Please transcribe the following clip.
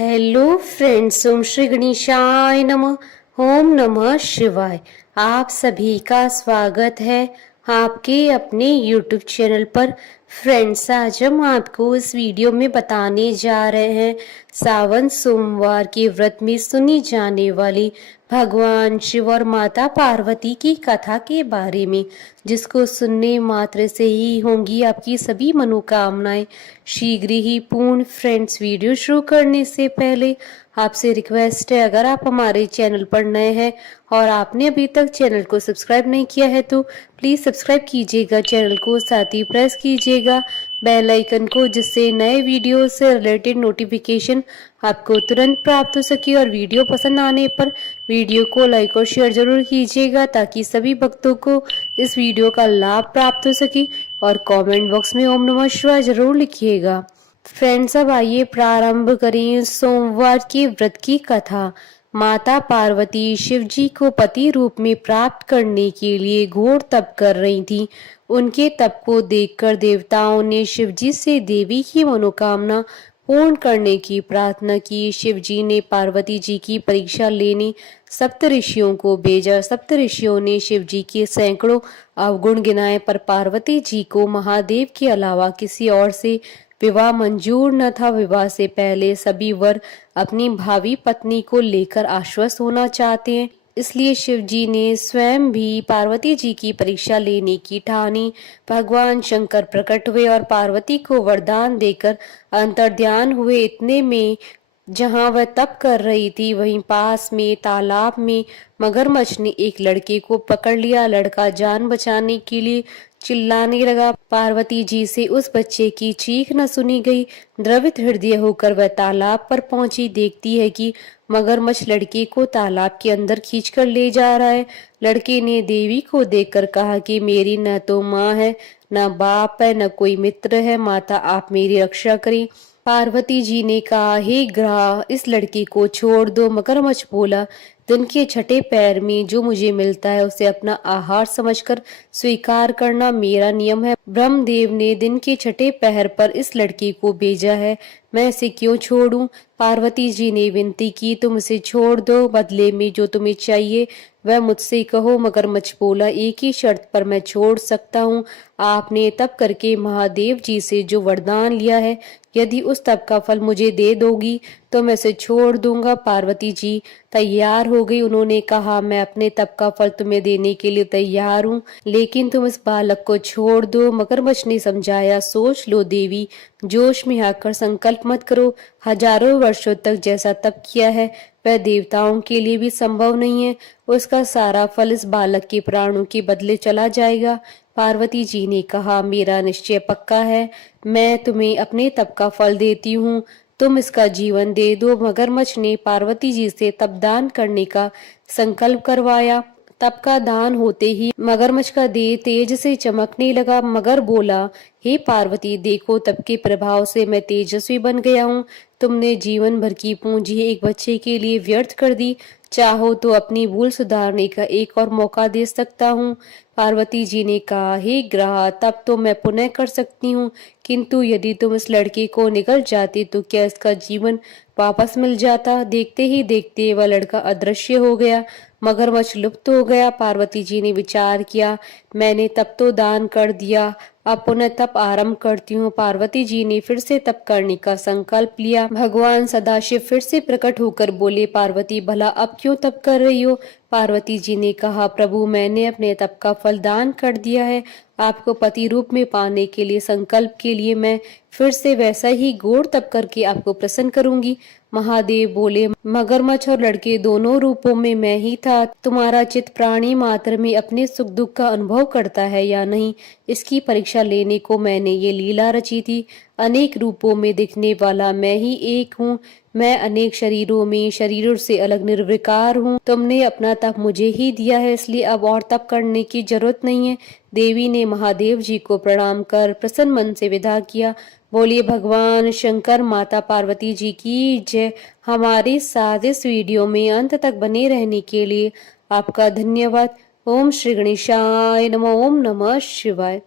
Hello friends, ओम श्री गणेशाय नमः। ओम नमः शिवाय। आप सभी का स्वागत है आपके अपने YouTube चैनल पर। फ्रेंड्स, आज हम आपको इस वीडियो में बताने जा रहे हैं सावन सोमवार के व्रत में सुनी जाने वाली भगवान शिव और माता पार्वती की कथा के बारे में, जिसको सुनने मात्र से ही होंगी आपकी सभी मनोकामनाएं शीघ्र ही पूर्ण। फ्रेंड्स, वीडियो शुरू करने से पहले आपसे रिक्वेस्ट है, अगर आप हमारे चैनल पर नए हैं और आपने अभी तक चैनल को सब्सक्राइब नहीं किया है तो प्लीज सब्सक्राइब कीजिएगा चैनल को, साथ ही प्रेस कीजिएगा बेल आइकन को, जिससे नए वीडियो से रिलेटेड नोटिफिकेशन आपको तुरंत प्राप्त हो सके। और वीडियो पसंद आने पर वीडियो को लाइक और शेयर जरूर कीजिएगा ताकि सभी भक्तों को इस वीडियो का लाभ प्राप्त हो सके। और कमेंट बॉक्स में ओम नमः शिवाय जरूर लिखिएगा। फ्रेंड्स, अब आइए प्रारंभ करें सोमवार के व्रत की कथा। माता पार्वती शिव जी को पति रूप में प्राप्त करने के लिए घोर तप कर रही थी। उनके तप को देखकर देवताओं ने शिव जी से देवी की मनोकामना पूर्ण करने की प्रार्थना की। शिव जी ने पार्वती जी की परीक्षा लेने सप्त ऋषियों को भेजा। सप्त ऋषियों ने शिव जी के सैकड़ों अवगुण गिनाए, पर पार्वती जी को महादेव के अलावा किसी और से विवाह मंजूर न था। विवाह से पहले सभी वर अपनी भावी पत्नी को लेकर आश्वस्त होना चाहते हैं, इसलिए शिव जी ने स्वयं भी पार्वती जी की परीक्षा लेने की ठानी। भगवान शंकर प्रकट हुए और पार्वती को वरदान देकर अंतर्ध्यान हुए। इतने में जहां वह तप कर रही थी वहीं पास में तालाब में मगरमच्छ ने एक लड़के को पकड़ लिया। लड़का जान बचाने के लिए चिल्लाने लगा। पार्वती जी से उस बच्चे की चीख न सुनी गई। द्रवित हृदय होकर वह तालाब पर पहुंची, देखती है कि मगरमच्छ लड़के को तालाब के अंदर खींचकर ले जा रहा है। लड़के ने देवी को देखकर कहा कि मेरी न तो माँ है, न बाप है, न कोई मित्र है। माता, आप मेरी रक्षा करें। पार्वती जी ने कहा, हे ग्रह, इस लड़के को छोड़ दो। मगरमच्छ बोला, दिन के छठे पैर में जो मुझे मिलता है उसे अपना आहार समझकर स्वीकार करना मेरा नियम है। ब्रह्मदेव ने दिन के छठे पहर पर इस लड़के को भेजा है, मैं इसे क्यों छोड़ूं? पार्वती जी ने विनती की, तुम इसे छोड़ दो, बदले में जो तुम्हें चाहिए वह मुझसे कहो। मगरमच्छ बोला, एक ही शर्त पर मैं छोड़ सकता हूँ। आपने तप करके महादेव जी से जो वरदान लिया है, यदि उस तप का फल मुझे दे दोगी तो मैं इसे छोड़ दूंगा। पार्वती जी तैयार हो गई। उन्होंने कहा, मैं अपने तप का फल तुम्हें देने के लिए तैयार हूँ, लेकिन तुम इस बालक को छोड़ दो। मगरमच्छ ने समझाया, सोच लो देवी, जोश में आकर संकल्प मत करो। हजारों वर्षों तक जैसा तप किया है वह देवताओं के लिए भी संभव नहीं है। उसका सारा फल इस बालक के प्राणों के बदले चला जाएगा। पार्वती जी ने कहा, मेरा निश्चय पक्का है, मैं तुम्हें अपने तप का फल देती हूँ, तुम इसका जीवन दे दो। मगरमच्छ ने पार्वती जी से तप दान करने का संकल्प करवाया। तप का दान होते ही मगरमच्छ का देह तेज से चमकने लगा। मगर बोला, हे पार्वती, देखो तप के प्रभाव से मैं तेजस्वी बन गया हूँ। तुमने जीवन भर की पूंजी एक बच्चे के लिए व्यर्थ कर दी। चाहो तो अपनी भूल सुधारने का एक और मौका दे सकता हूँ। पार्वती जी ने कहा, हे ग्रह, तब तो मैं पुनः कर सकती हूँ, किंतु यदि तुम इस लड़के को निगल जाती तो क्या इसका जीवन वापस मिल जाता? देखते ही देखते वह लड़का अदृश्य हो गया। मगरमच्छ लुप्त हो गया। पार्वती जी ने विचार किया, मैंने तप तो दान कर दिया, अब पुनः तप आरंभ करती हूँ। पार्वती जी ने फिर से तप करने का संकल्प लिया। भगवान सदाशिव फिर से प्रकट होकर बोले, पार्वती, भला अब क्यों तप कर रही हो? पार्वती जी ने कहा, प्रभु, मैंने अपने तप का फल दान कर दिया है। आपको पति रूप में पाने के लिए संकल्प के लिए मैं फिर से वैसा ही घोर तप करके आपको प्रसन्न करूंगी। महादेव बोले, मगरमच्छ और लड़के दोनों रूपों में मैं ही था। तुम्हारा चित्त प्राणी मात्र में अपने सुख दुख का अनुभव करता है या नहीं, इसकी परीक्षा लेने को मैंने ये लीला रची थी। अनेक रूपों में दिखने वाला मैं ही एक हूँ। मैं अनेक शरीरों में शरीरों से अलग निर्विकार हूँ। तुमने अपना तप मुझे ही दिया है, इसलिए अब और तप करने की जरूरत नहीं है। देवी ने महादेव जी को प्रणाम कर प्रसन्न मन से विदा किया। बोलिए भगवान शंकर माता पार्वती जी की जय। हमारे साथ इस वीडियो में अंत तक बने रहने के लिए आपका धन्यवाद। ओम श्री गणेशाय नमः। ओम नमः शिवाय।